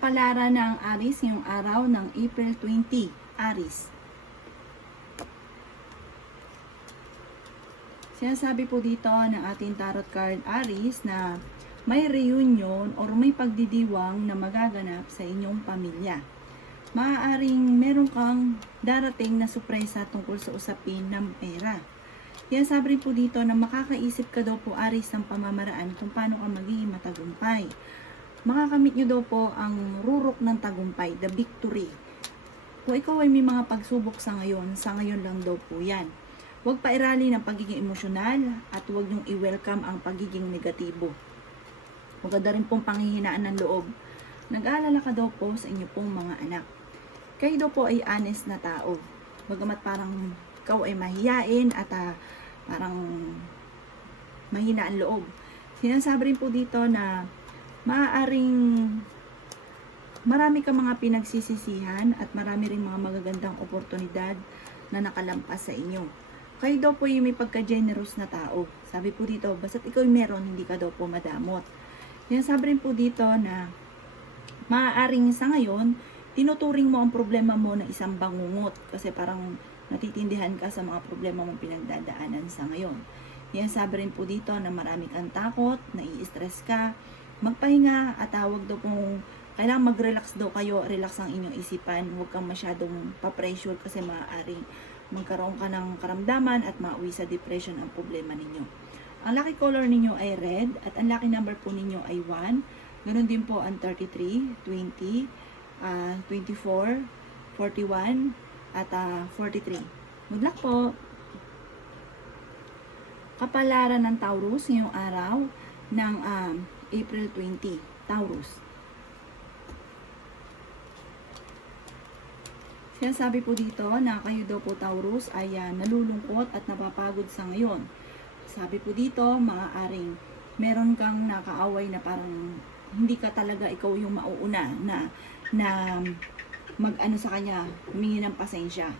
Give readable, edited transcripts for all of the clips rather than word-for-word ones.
Kapalaran ng Aries ngayong araw ng April 20, Aries. Sinasabi po dito ng ating tarot card Aries na may reunion or may pagdidiwang na magaganap sa inyong pamilya. Maaaring meron kang darating na sorpresa tungkol sa usapin ng pera. Sinasabi rin po dito na makakaisip ka daw po Aries ng pamamaraan kung paano ka magiging matagumpay. Makakamit nyo daw po ang rurok ng tagumpay, the victory. Kung ikaw ay may mga pagsubok sa ngayon lang daw po yan. Huwag pairali ng pagiging emosyonal at huwag nyong i-welcome ang pagiging negatibo. Maganda rin pong panghihinaan ng loob. Nag-aalala ka daw po sa inyo pong mga anak. Kayo daw po ay honest na tao. Bagamat parang ikaw ay mahiyain at parang mahina ang loob. Sinasabi rin po dito na maaaring marami ka mga pinagsisisihan at marami rin mga magagandang oportunidad na nakalampas sa inyo. Kayo daw po yung may pagka-generous na tao. Sabi po dito, basta't ikaw yung meron, hindi ka daw po madamot. Sinasabi rin po dito na maaaring sa ngayon, tinuturing mo ang problema mo na isang bangungot kasi parang natitindihan ka sa mga problema mong pinagdadaanan sa ngayon. Sinasabi rin po dito na marami kang takot, nai-stress ka, magpahinga at tawag daw kung kailangan mag-relax daw kayo, relax ang inyong isipan, huwag kang masyadong pa-pressure kasi maaaring magkaroon ka ng karamdaman at mauwi sa depression ang problema ninyo. Ang lucky color ninyo ay red at ang lucky number po ninyo ay 1. Ganun din po ang 33, 20, 24, 41 at 43. Good luck po! Kapalaran ng Taurus ngayong araw ng April 20, Taurus. Sinasabi po dito na kayo daw po Taurus ay nalulungkot at napapagod sa ngayon. Sabi po dito, maaaring meron kang nakaaway na parang hindi ka talaga ikaw yung mauuna na mag-ano sa kanya, humingi ng pasensya.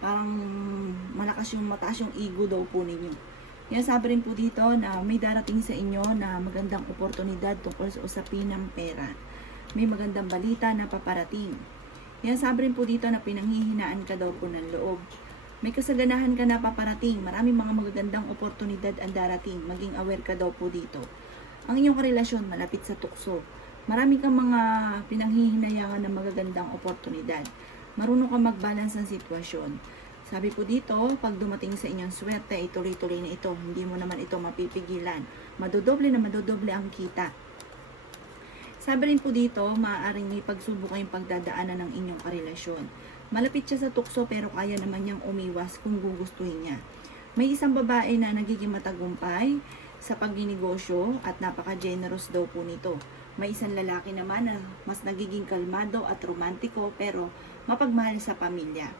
Parang mataas yung ego daw po ninyo. Yan, sabi rin po dito na may darating sa inyo na magandang oportunidad tungkol sa usapin ng pera. May magandang balita na paparating. Yan, sabi rin po dito na pinanghihinaan ka daw po ng loob. May kasaganahan ka na paparating. Maraming mga magagandang oportunidad ang darating. Maging aware ka daw po dito. Ang inyong karelasyon malapit sa tukso. Marami kang mga pinanghihinayangan ng magagandang oportunidad. Marunong ka mag-balance ng sitwasyon. Sabi po dito, pag dumating sa inyong swerte, ay tuloy-tuloy na ito. Hindi mo naman ito mapipigilan. Madodoble ang kita. Sabi rin po dito, maaaring may pagsubok kayong pagdadaanan ng inyong karelasyon. Malapit siya sa tukso pero kaya naman niyang umiwas kung gugustuhin niya. May isang babae na nagiging matagumpay sa pagninegosyo at napaka-generous daw po nito. May isang lalaki naman na mas nagiging kalmado at romantiko pero mapagmahal sa pamilya.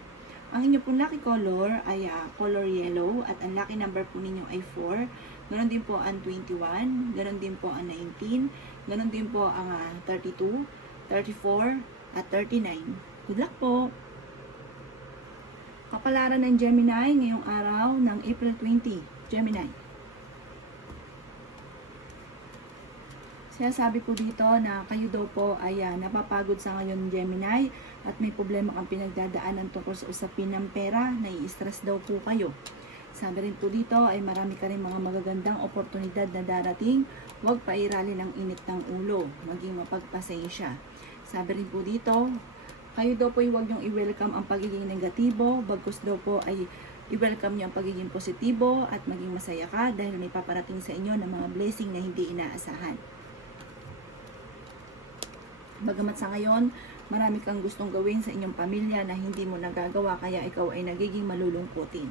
Ang inyo pong lucky color ay color yellow at ang lucky number po ninyo ay 4. Ganon din po ang 21, ganon din po ang 19, ganon din po ang 32, 34 at 39. Good luck po! Kapalaran ng Gemini ngayong araw ng April 20, Gemini. Sinasabi po dito na kayo daw po ay napapagod sa ngayon Gemini at may problema kang pinagdadaanan tungkol sa usapin ng pera, nai-stress daw po kayo. Sabi rin po dito ay marami ka rin mga magagandang oportunidad na darating, huwag pairalin ang init ng ulo, maging mapagpasensya. Sabi rin po dito, kayo daw po ay huwag niyong i-welcome ang pagiging negatibo, bagkus daw po ay i-welcome niyo ang pagiging positibo at maging masaya ka dahil may paparating sa inyo ng mga blessing na hindi inaasahan. Bagamat sa ngayon, marami kang gustong gawin sa inyong pamilya na hindi mo nagagawa kaya ikaw ay nagiging malulungkutin.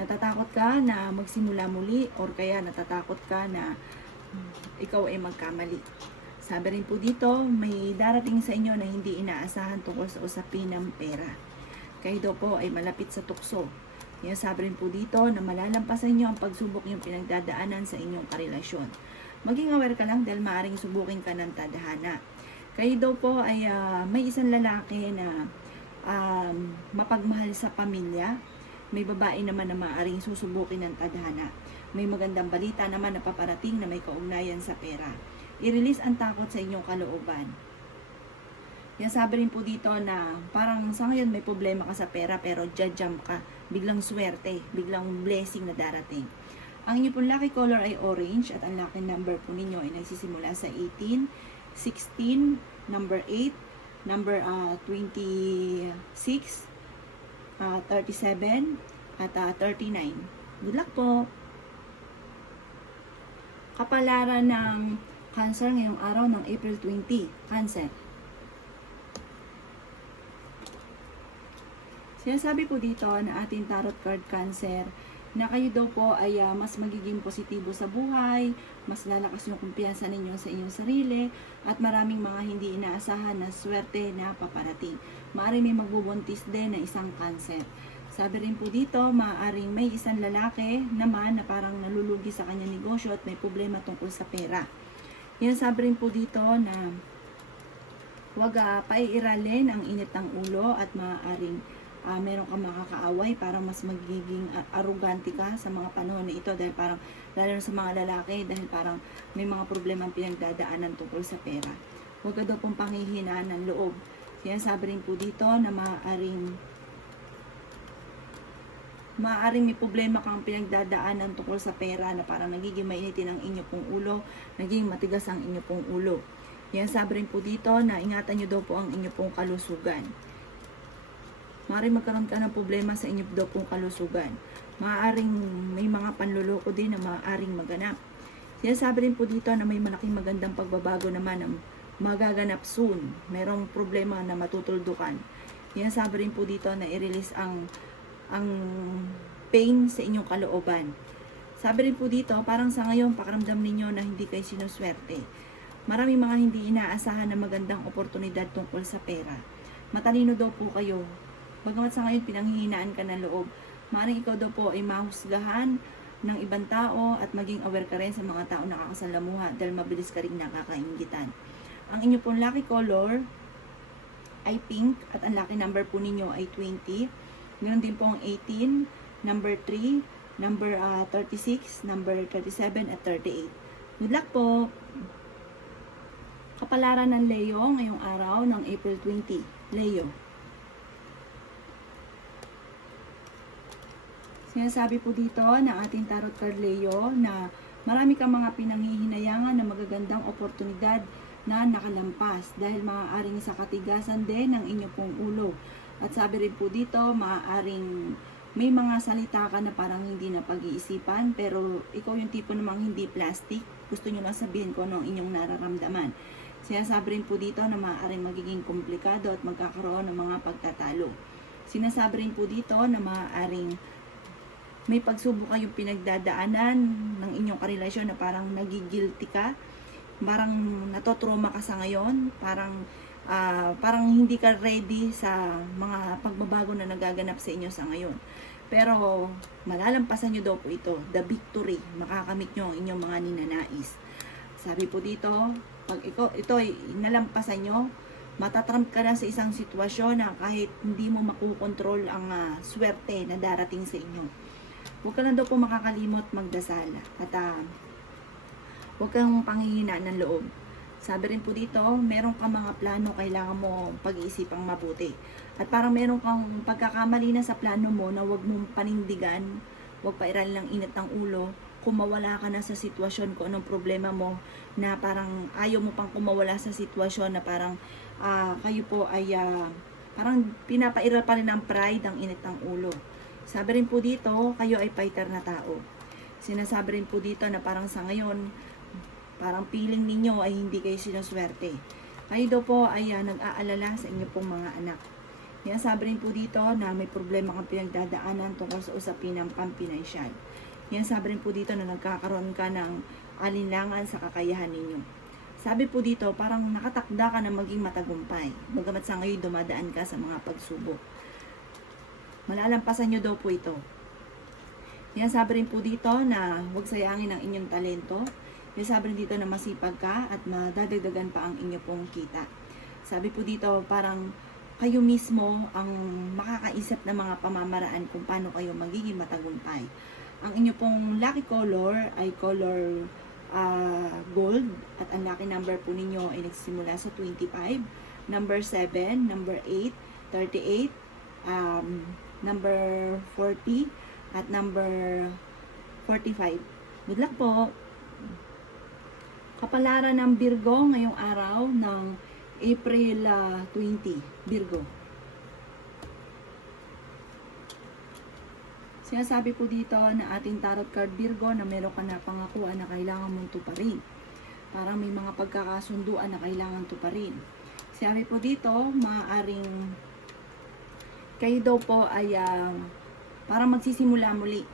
Natatakot ka na magsimula muli or kaya natatakot ka na ikaw ay magkamali. Sabi rin po dito, may darating sa inyo na hindi inaasahan tungkol sa usapin ng pera. Kayo daw po ay malapit sa tukso. Yan, sabi rin po dito na malalampasan nyo ang pagsubok yung pinagdadaanan sa inyong karelasyon. Maging aware ka lang dahil maaaring subukin ka ng tadhana. Kayo daw po ay may isang lalaki na mapagmahal sa pamilya. May babae naman na maaaring susubukin ng tadhana. May magandang balita naman na paparating na may kaugnayan sa pera. I-release ang takot sa inyong kalooban. Yan, sabi rin po dito na parang sa ngayon may problema ka sa pera pero jajam ka. Biglang swerte, biglang blessing na darating. Ang inyo pong lucky color ay orange at ang lucky number po ninyo ay nagsisimula sa 18, 16, number 8, number 26, 37, at 39. Good luck po! Kapalaran ng Cancer ngayong araw ng April 20. Cancer. Sinasabi po dito na ating tarot card Cancer na kayo daw po ay mas magiging positibo sa buhay, mas lalakas yung kumpiyansa ninyo sa inyong sarili, at maraming mga hindi inaasahan na swerte na paparating. Maaaring may magbubuntis din na isang Cancer. Sabi rin po dito, maaaring may isang lalaki naman na parang nalulugi sa kanyang negosyo at may problema tungkol sa pera. Yan, sabi rin po dito na huwag paiiralin ang init ng ulo at maaaring meron kang makakaaway, parang mas magiging arrogante ka sa mga panahon na ito dahil parang, lalo na sa mga lalaki, dahil parang may mga problema pinagdadaanan tungkol sa pera. Huwag ka daw pong panghihinaan ng loob. Sinasabi rin po dito na maaaring may problema kang pinagdadaanan tungkol sa pera na parang nagiging mainitin ang inyo pong ulo, nagiging matigas ang inyo pong ulo. Yan, sabi rin po dito na ingatan nyo daw po ang inyo pong kalusugan. Maaaring magkaroon ka ng problema sa inyo daw pong kalusugan. Maaaring may mga panluloko din na maaaring maganap. Sinasabi rin po dito na may malaking magandang pagbabago naman na magaganap soon. Merong problema na matutuldukan. Yan, sabi rin po dito na i-release ang pain sa inyong kalooban. Sabi rin po dito, parang sa ngayon, pakiramdam ninyo na hindi kayo sinuswerte. Maraming mga hindi inaasahan na magandang oportunidad tungkol sa pera. Matalino daw po kayo. Bagamat sa ngayon, pinanghihinaan ka ng loob. Maaaring ikaw daw po ay mahusgahan ng ibang tao at maging aware ka rin sa mga tao nakakasalamuha dahil mabilis ka rin nakakainggitan. Ang inyo pong lucky color ay pink at ang lucky number po ninyo ay 20. Ganoon din po ang 18, number 3, number 36, number 37, at 38. Good luck po! Kapalaran ng Leo ngayong araw ng April 20. Leo. Sinasabi po dito ng ating tarot card Leo na marami kang mga pinanghihinayangan na magagandang oportunidad na nakalampas dahil maaaring sa katigasan din ng inyong pong ulo. At sabi rin po dito, maaaring may mga salita ka na parang hindi na pag-iisipan, pero ikaw yung tipo namang hindi plastic. Gusto nyo lang sabihin ko ano ang inyong nararamdaman. Sinasabi rin po dito na maaaring magiging komplikado at magkakaroon ng mga pagtatalo. Sinasabi rin po dito na maaaring may pagsubok kayong pinagdadaanan ng inyong karelasyon na parang nagigilty ka, parang natotrauma ka sa ngayon, parang hindi ka ready sa mga pagbabago na nagaganap sa inyo sa ngayon. Pero malalampasan nyo daw po ito, the victory, makakamit nyo ang inyong mga ninanais. Sabi po dito, pag ito ay nalampasan nyo, matatrump ka na sa isang sitwasyon na kahit hindi mo makukontrol ang swerte na darating sa inyo. Huwag ka na daw po makakalimot magdasal at huwag kang panghihinaan ng loob. Sabi rin po dito, meron kang mga plano, kailangan mo pag-iisipang mabuti. At parang meron kang pagkakamali na sa plano mo na huwag mong panindigan, huwag pairalin ng init ng ulo, kung mawala ka na sa sitwasyon, kung anong problema mo, na parang ayaw mo pang kumawala sa sitwasyon na parang kayo po ay parang pinapairal pa rin ng pride ang init ng ulo. Sabi rin po dito, kayo ay fighter na tao. Sinasabi rin po dito na parang sa ngayon, parang feeling ninyo ay hindi kayo sinuswerte. Kayo daw po ay nag-aalala sa inyo pong mga anak. Sinasabi rin po dito na may problema kang pinagdadaanan tungkol sa usapin ng pampinansyal. Sinasabi rin po dito na nagkakaroon ka ng alinlangan sa kakayahan ninyo. Sabi po dito, parang nakatakda ka na maging matagumpay. Bagamat sa ngayon dumadaan ka sa mga pagsubok. Malalampasan nyo daw po ito. Sinasabi rin po dito na huwag sayangin ang inyong talento. Sinasabi rin dito na masipag ka at madadagdagan pa ang inyo pong kita. Sabi po dito, parang kayo mismo ang makakaisip ng mga pamamaraan kung paano kayo magiging matagumpay. Ang inyo pong lucky color ay color gold at ang lucky number po ninyo ay nagsimula sa 25. number 7, number 8, 38, number 40, at number 45. Good luck po! Kapalaran ng Virgo ngayong araw ng April 20, Virgo. Sinasabi po dito na ating tarot card Virgo na meron ka na pangakuan na kailangan mong tuparin. Parang may mga pagkakasunduan na kailangan tuparin. Sinabi po dito, maaaring kayo daw po ay parang magsisimula muli.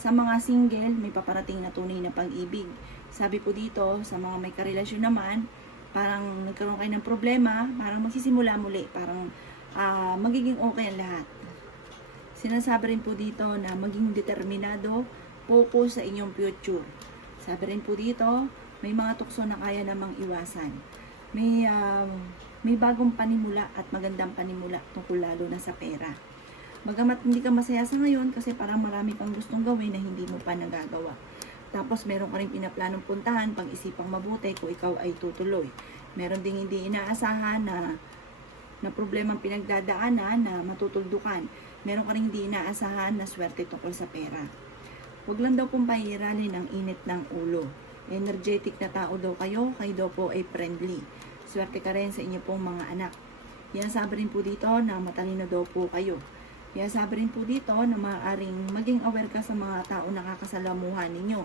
Sa mga single, may paparating na tunay na pag-ibig. Sabi po dito, sa mga may karelasyon naman, parang nagkaroon kayo ng problema, parang magsisimula muli, parang magiging okay ang lahat. Sinasabi rin po dito na maging determinado, focus sa inyong future. Sabi rin po dito, may mga tukso na kaya namang iwasan. May bagong panimula at magandang panimula tungkol lalo na sa pera. Bagamat hindi ka masaya sa ngayon kasi parang marami pang gustong gawin na hindi mo pa nagagawa. Tapos meron ka rin pinaplanong puntahan, pag-isipang mabuti kung ikaw ay tutuloy. Meron ding hindi inaasahan na problemang pinagdadaanan na matutuldukan. Meron ka rin hindi inaasahan na swerte tungkol sa pera. Huwag lang daw pong pahiralin ang init ng ulo. Energetic na tao daw kayo daw po ay friendly. Swerte ka rin sa inyo pong mga anak. Yan sabi rin po dito na matalino daw po kayo. Kaya sabi rin po dito na maaaring maging aware ka sa mga tao na nakakasalamuhan ninyo.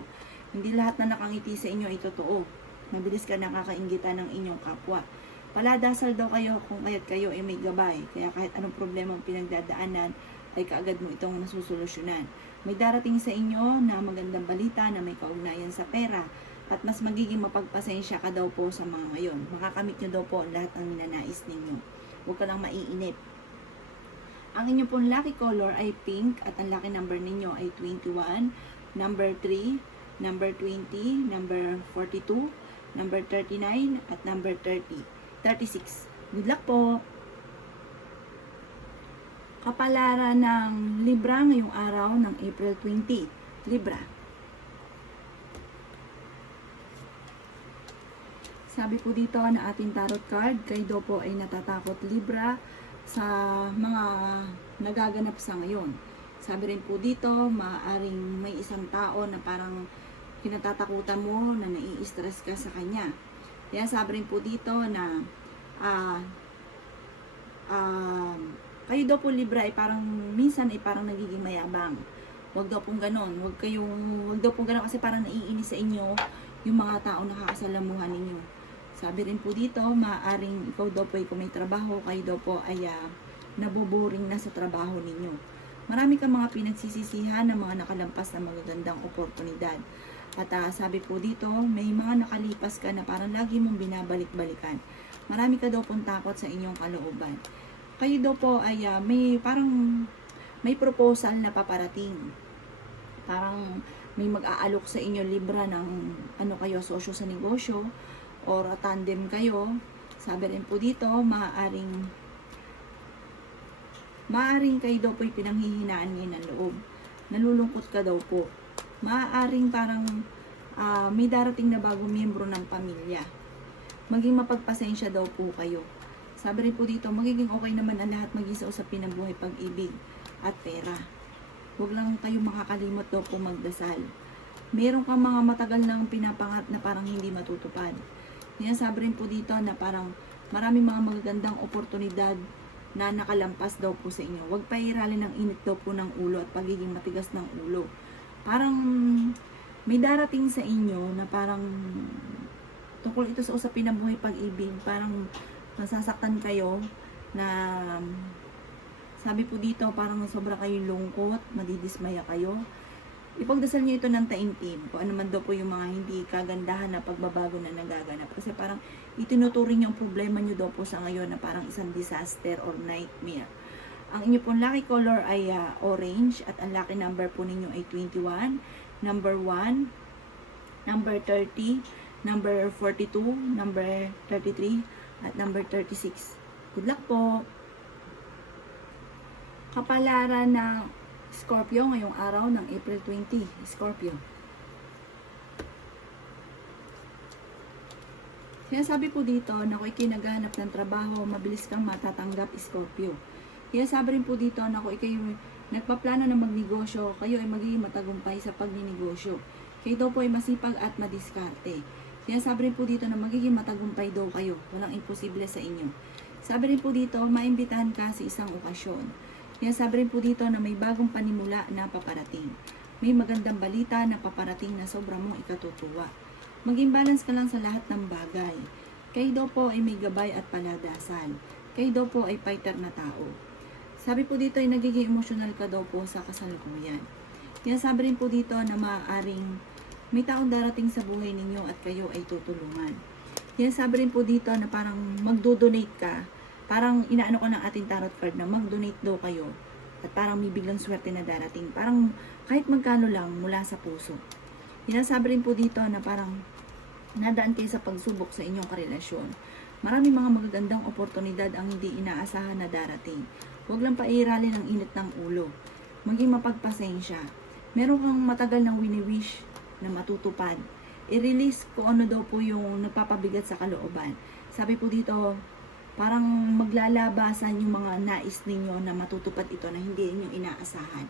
Hindi lahat na nakangiti sa inyo ay totoo. Mabilis ka nakakainggitan ng inyong kapwa. Paladasal daw kayo kung kaya't kayo ay may gabay. Kaya kahit anong problema ang pinagdadaanan ay kaagad mo itong nasusolusyonan. May darating sa inyo na magandang balita na may kaugnayan sa pera. At mas magiging mapagpasensya ka daw po sa mga ngayon. Makakamit nyo daw po lahat ng ninanais ninyo. Huwag ka lang maiinip. Ang inyong pong lucky color ay pink at ang lucky number ninyo ay 21, number 3, number 20, number 42, number 39, at number 36. Good luck po! Kapalaran ng Libra ngayong araw ng April 20. Libra. Sabi po dito na ating tarot card, kayo daw po ay natatakot Libra sa mga nagaganap sa ngayon. Sabi rin po dito, maaaring may isang tao na parang kinatatakutan mo na nai-stress ka sa kanya. Kaya sabi rin po dito na kayo daw po Libra ay parang minsan ay parang nagiging mayabang. Huwag daw pong ganon. Huwag daw pong ganon kasi parang naiinis sa inyo yung mga tao na kakasalamuhan ninyo. Sabi rin po dito, maaaring ikaw daw po ay kung may trabaho, kayo daw po ay naboboring na sa trabaho ninyo. Marami kang mga pinagsisisihan ng mga nakalampas na magagandang oportunidad. At sabi po dito, may mga nakalipas ka na parang lagi mong binabalik-balikan. Marami ka daw pong takot sa inyong kalooban. Kayo daw po ay may proposal na paparating. Parang may mag-aalok sa inyo Libra ng kayo, sosyo sa negosyo, or tandem kayo. Sabi rin po dito, maaaring kayo daw po pinanghihinaan ngayon ng loob. Nalulungkot ka daw po. Maaaring parang may darating na bagong miyembro ng pamilya. Maging mapagpasensya daw po kayo. Sabi rin po dito, magiging okay naman ang lahat maging sa usapin ng buhay, pag-ibig at pera. Huwag lang kayo makakalimot daw po magdasal. Meron kang mga matagal nang pinapangarap na parang hindi matutupad. Sabi rin po dito na parang maraming mga magagandang oportunidad na nakalampas daw po sa inyo. Huwag pahiralin ng init daw po ng ulo at pagiging matigas ng ulo. Parang may darating sa inyo na parang tungkol ito sa usapin ng buhay, pag-ibig. Parang nasasaktan kayo na sabi po dito parang sobra kayong lungkot, madidismaya kayo. Ipagdasal niyo ito ng taimtim kung ano man daw po yung mga hindi kagandahan na pagbabago na nagaganap. Kasi parang itinuturing yung problema niyo daw po sa ngayon na parang isang disaster or nightmare. Ang inyo pong lucky color ay orange at ang lucky number po ninyo ay 21, number 1, number 30, number 42, number 33, at number 36. Good luck po! Kapalaran ng Scorpio ngayong araw ng April 20. Scorpio. Sinasabi po dito na kung ikay naghahanap ng trabaho, mabilis kang matatanggap, Scorpio. Sinasabi rin po dito na kung ikay nagpaplano na magnegosyo, kayo ay magiging matagumpay sa pagninegosyo. Kayo daw po ay masipag at madiskarte. Sinasabi rin po dito na magiging matagumpay daw kayo. Walang imposible sa inyo. Sabi rin po dito, maimbitahan ka sa isang okasyon. Sinasabi rin po dito na may bagong panimula na paparating. May magandang balita na paparating na sobrang mong ikatutuwa. Maging balance ka lang sa lahat ng bagay. Kayo daw po ay may gabay at paladasan. Kayo daw po ay fighter na tao. Sabi po dito ay nagiging emosyonal ka daw po sa kasalukuyan. Sinasabi rin po dito na maaaring may taong darating sa buhay ninyo at kayo ay tutulungan. Sinasabi rin po dito na parang magdo-donate ka. Parang inaano ko ng ating tarot card na mag-donate daw kayo. At parang may biglang swerte na darating. Parang kahit magkano lang mula sa puso. Sinasabi rin po dito na parang nadaan kayo sa pagsubok sa inyong karelasyon. Maraming mga magagandang oportunidad ang hindi inaasahan na darating. Huwag lang pairalin ang init ng ulo. Maging mapagpasensya. Meron kang matagal ng wini-wish na matutupad. I-release kung ano daw po yung nagpapabigat sa kalooban. Sabi po dito, parang maglalabasan yung mga nais ninyo na matutupad ito na hindi ninyo inaasahan.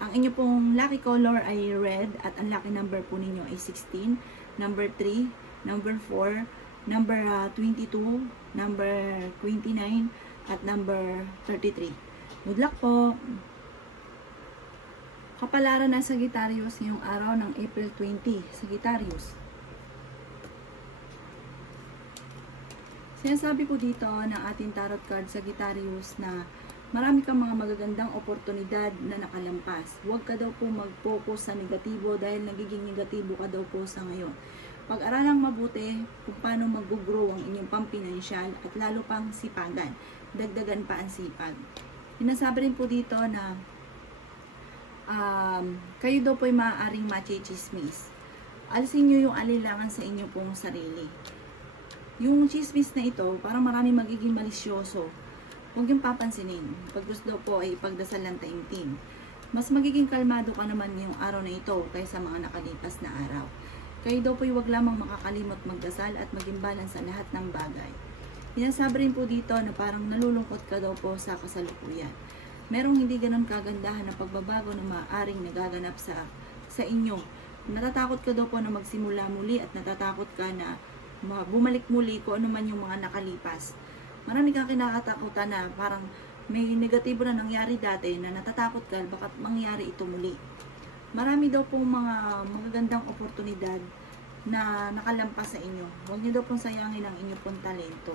Ang inyo pong lucky color ay red at ang lucky number po ninyo ay 16, number 3, number 4, number 22, number 29, at number 33. Good luck po! Kapalaran ng Sagittarius ngayong araw ng April 20, Sagittarius. Sinasabi po dito ng ating tarot card Sagittarius na marami kang mga magagandang oportunidad na nakalampas. Huwag ka daw po mag-focus sa negatibo dahil nagiging negatibo ka daw po sa ngayon. Pag-aralang mabuti kung paano mag-grow ang inyong pampinansyal at lalo pang sipagan. Dagdagan pa ang sipag. Sinasabi rin po dito na kayo daw po ay maaaring machichismis. Alisin nyo yung alilangan sa inyo pong sarili. Yung chismis na ito, parang marami magiging malisyoso. Huwag yung papansinin. Pag gusto daw po ay ipagdasal ng taimtim. Mas magiging kalmado ka naman ngayong araw na ito kaysa mga nakalipas na araw. Kayo daw po ay huwag lamang makakalimot magdasal at maging balance sa lahat ng bagay. Sinasabi rin po dito na parang nalulungkot ka daw po sa kasalukuyan. Merong hindi ganun kagandahan na pagbabago na maaaring nagaganap sa inyo. Natatakot ka daw po na magsimula muli at natatakot ka na bumalik muli kung ano man yung mga nakalipas. Marami kang kinakatakutan na parang may negatibo na nangyari dati na natatakot ka baka mangyari ito muli. Marami daw pong mga magagandang oportunidad na nakalampas sa inyo. Huwag niyo daw pong sayangin ang inyong pong talento.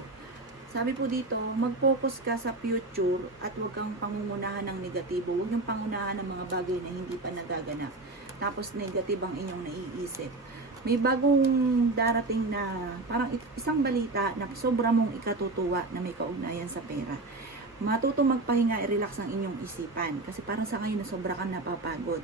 Sabi po dito, mag-focus ka sa future at huwag kang pangungunahan ng negatibo. Huwag yung pangunahan ng mga bagay na hindi pa nagaganap. Tapos negative ang inyong naiisip. May bagong darating na parang isang balita na sobra mong ikatutuwa na may kaugnayan sa pera. Matuto magpahinga, i-relax ang inyong isipan. Kasi parang sa ngayon na sobra kang napapagod.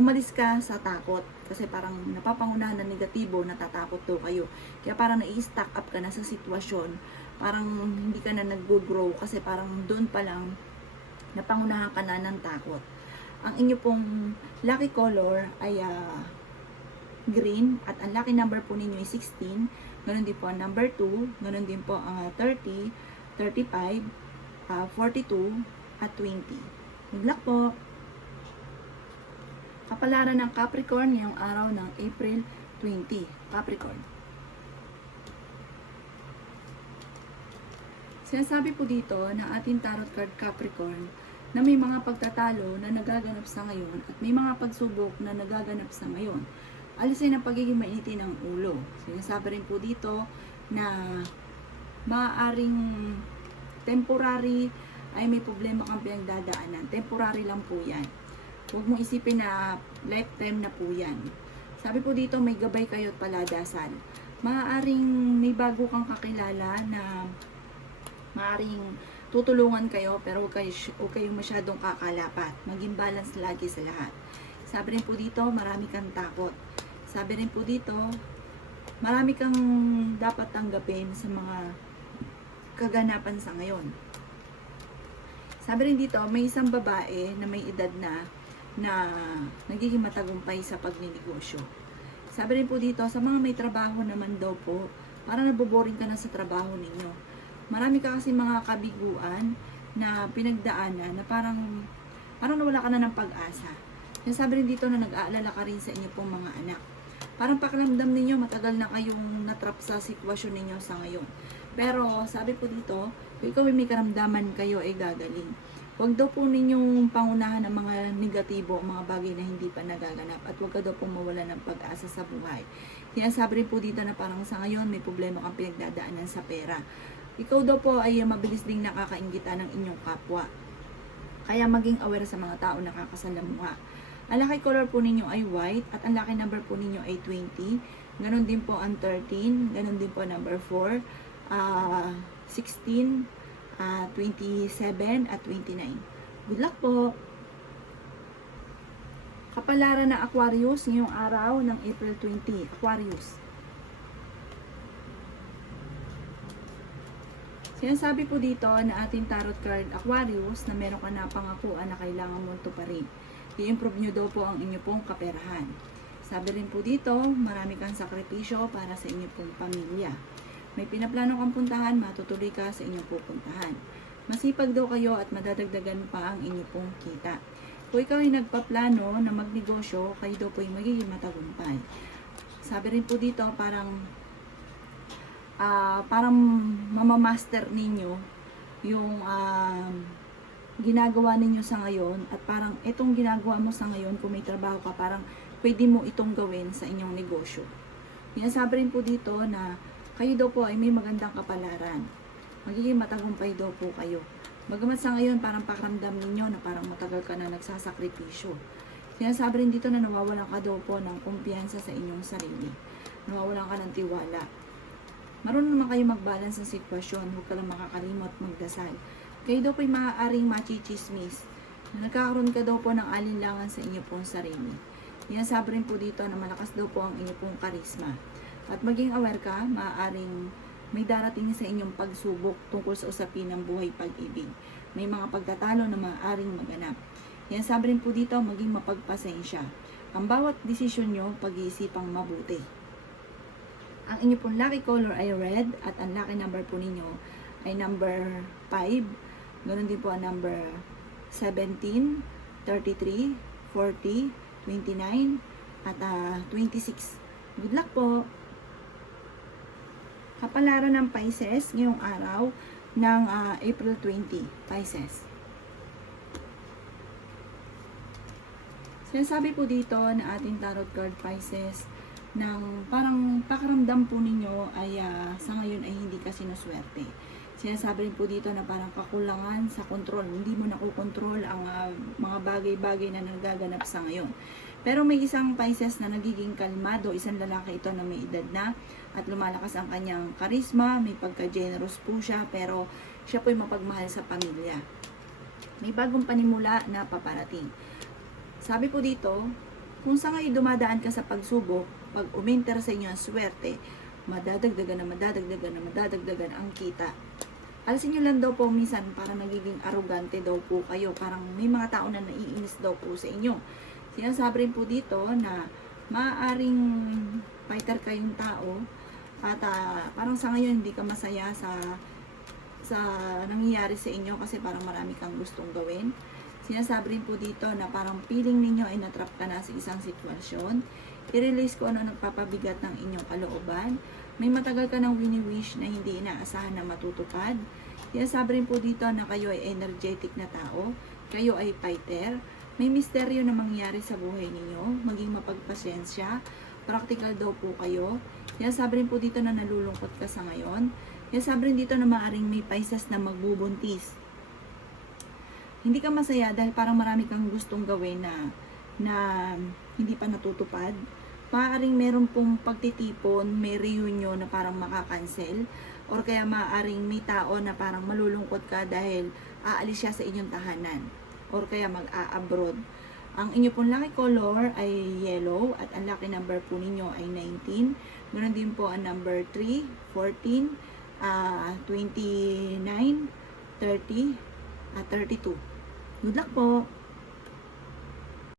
Umalis ka sa takot kasi parang napapangunahan ng negatibo, natatakot daw kayo. Kaya parang nai-stack up ka na sa sitwasyon, parang hindi ka na nag-grow kasi parang doon pa lang napangunahan ka na ng takot. Ang inyo pong lucky color ay green at ang lucky number po ninyo ay 16. Ganun din po ang number 2, ganun din po ang 30, 35, 42 at 20. Good luck po! Kapalaran ng Capricorn ngayong araw ng April 20. Capricorn. Sinasabi po dito ng ating tarot card Capricorn na may mga pagtatalo na nagaganap sa ngayon at may mga pagsubok na nagaganap sa ngayon. Alisin ang pagiging mainitin ng ulo. Sinasabi rin po dito na maaaring temporary ay may problema kang pinagdadaanan. Temporary lang po yan. Huwag mong isipin na lifetime na po yan. Sabi po dito, may gabay kayo at paladasan. Maaaring may bago kang kakilala na maaaring tutulungan kayo pero huwag kayong masyadong kakalapat. Maging balance lagi sa lahat. Sabi rin po dito, marami kang takot. Sabi rin po dito, marami kang dapat tanggapin sa mga kaganapan sa ngayon. Sabi rin dito, may isang babae na may edad na nagiging matagumpay sa pagninegosyo. Sabi rin po dito, sa mga may trabaho naman daw po, Parang naboboring ka na sa trabaho ninyo. Marami ka kasi mga kabiguan na pinagdaanan na parang nawala ka na ng pag-asa. Yung sabi rin dito na nag-aalala ka rin sa inyo pong mga anak. Parang pakiramdam ninyo, matagal na kayong natrap sa sitwasyon ninyo sa ngayon. Pero sabi po dito, kung ikaw ay may karamdaman, kayo ay gagaling. Huwag daw po ninyong pangunahan ang mga negatibo, mga bagay na hindi pa nagaganap. At huwag ka daw po mawala ng pag-asa sa buhay. Kaya sabi rin po dito na parang sa ngayon may problema kang pinagdadaanan sa pera. Ikaw daw po ay mabilis ding nakakainggitan ng inyong kapwa. Kaya maging aware sa mga tao na nakakasalamuha. Ang lucky color po ninyo ay white at ang lucky number po ninyo ay 20. Ganon din po ang 13, ganon din po number 4, 16, 27 at 29. Good luck po! Kapalaran ng Aquarius ngayong araw ng April 20. Aquarius. Sinasabi po dito na ating tarot card Aquarius na meron ka na pangakuan na kailangan mong tuparin. I-improve nyo daw po ang inyo pong kaperahan. Sabi rin po dito, marami kang sakripisyo para sa inyo pong pamilya. May pinaplano kang puntahan, matutuloy ka sa inyong pupuntahan. Masipag daw kayo at madadagdagan pa ang inyong pong kita. Kung ikaw ay nagpaplano na magnegosyo, kayo daw po ay magiging matagumpay. Sabi rin po dito, parang mamamaster ninyo yung ginagawa ninyo sa ngayon at parang itong ginagawa mo sa ngayon, kung may trabaho ka, parang pwede mo itong gawin sa inyong negosyo. Sabi rin po dito na kayo daw po ay may magandang kapalaran. Magiging matagumpay daw po kayo. Bagamat sa ngayon, parang pakiramdam ninyo na parang matagal ka na nagsasakripisyo. Sinasabi rin dito na nawawalan ka daw po ng kumpiyansa sa inyong sarili. Nawawalan ka ng tiwala. Marunong naman kayo mag-balance ng sitwasyon. Huwag ka lang makakalimot magdasal. Kayo daw po ay maaaring machichismis. Nagkakaroon ka daw po ng alinlangan sa inyo pong sarili. Sinasabi rin po dito na malakas daw po ang inyo pong karisma. At maging aware ka, maaaring may darating sa inyong pagsubok tungkol sa usapin ng buhay pag-ibig. May mga pagtatalo na maaaring maganap. Sabi rin po dito, maging mapagpasensya. Ang bawat desisyon nyo, pag-iisipang mabuti. Ang inyo pong lucky color ay red at ang lucky number po ninyo ay number 5. Ganun din po ang number 17, 33, 40, 29, at 26. Good luck po! Kapalaran ng Pisces ngayong araw ng April 20. Pisces. Sinasabi po dito na ating tarot card Pisces ng parang pakiramdam po ninyo ay sa ngayon ay hindi ka sinuswerte. Sinasabi rin po dito na parang kakulangan sa kontrol. Hindi mo nakukontrol ang mga bagay-bagay na nagaganap sa ngayon. Pero may isang Pisces na nagiging kalmado, isang lalaki ito na may edad na at lumalakas ang kanyang karisma, may pagka-generous po siya, pero siya po ay mapagmahal sa pamilya. May bagong panimula na paparating. Sabi po dito, kung sa ngayon dumadaan ka sa pagsubok, pag uminter sa inyo ang swerte, madadagdagan ang kita. Alisin nyo lang daw po minsan para nagiging arrogante daw po kayo. Parang may mga tao na naiinis daw po sa inyo. Sinasabi rin po dito na maaaring fighter kayong tao at parang sa ngayon hindi ka masaya sa nangyayari sa inyo kasi parang marami kang gustong gawin. Sinasabi rin po dito na parang feeling ninyo ay natrap ka na sa isang sitwasyon. I-release ko ano nagpapabigat ng inyong kalooban. May matagal ka ng wini-wish na hindi inaasahan na matutupad. Sinasabi rin po dito na kayo ay energetic na tao. Kayo ay fighter. May misteryo na mangyayari sa buhay ninyo. Maging mapagpasensya. Practical daw po kayo. Sinasabi rin po dito na nalulungkot ka sa ngayon. Sinasabi rin dito na maaaring may Pisces na magbubuntis. Hindi ka masaya dahil parang marami kang gustong gawin na hindi pa natutupad. Maaaring meron pong pagtitipon, may reunion na parang makakancel, or kaya maaaring may tao na parang malulungkot ka dahil aalis siya sa inyong tahanan, or kaya mag-a-abroad. Ang inyo pong lucky color ay yellow at ang lucky number po ninyo ay 19. Ganoon din po ang number 3, 14, 29, 30, at 32. Good luck po!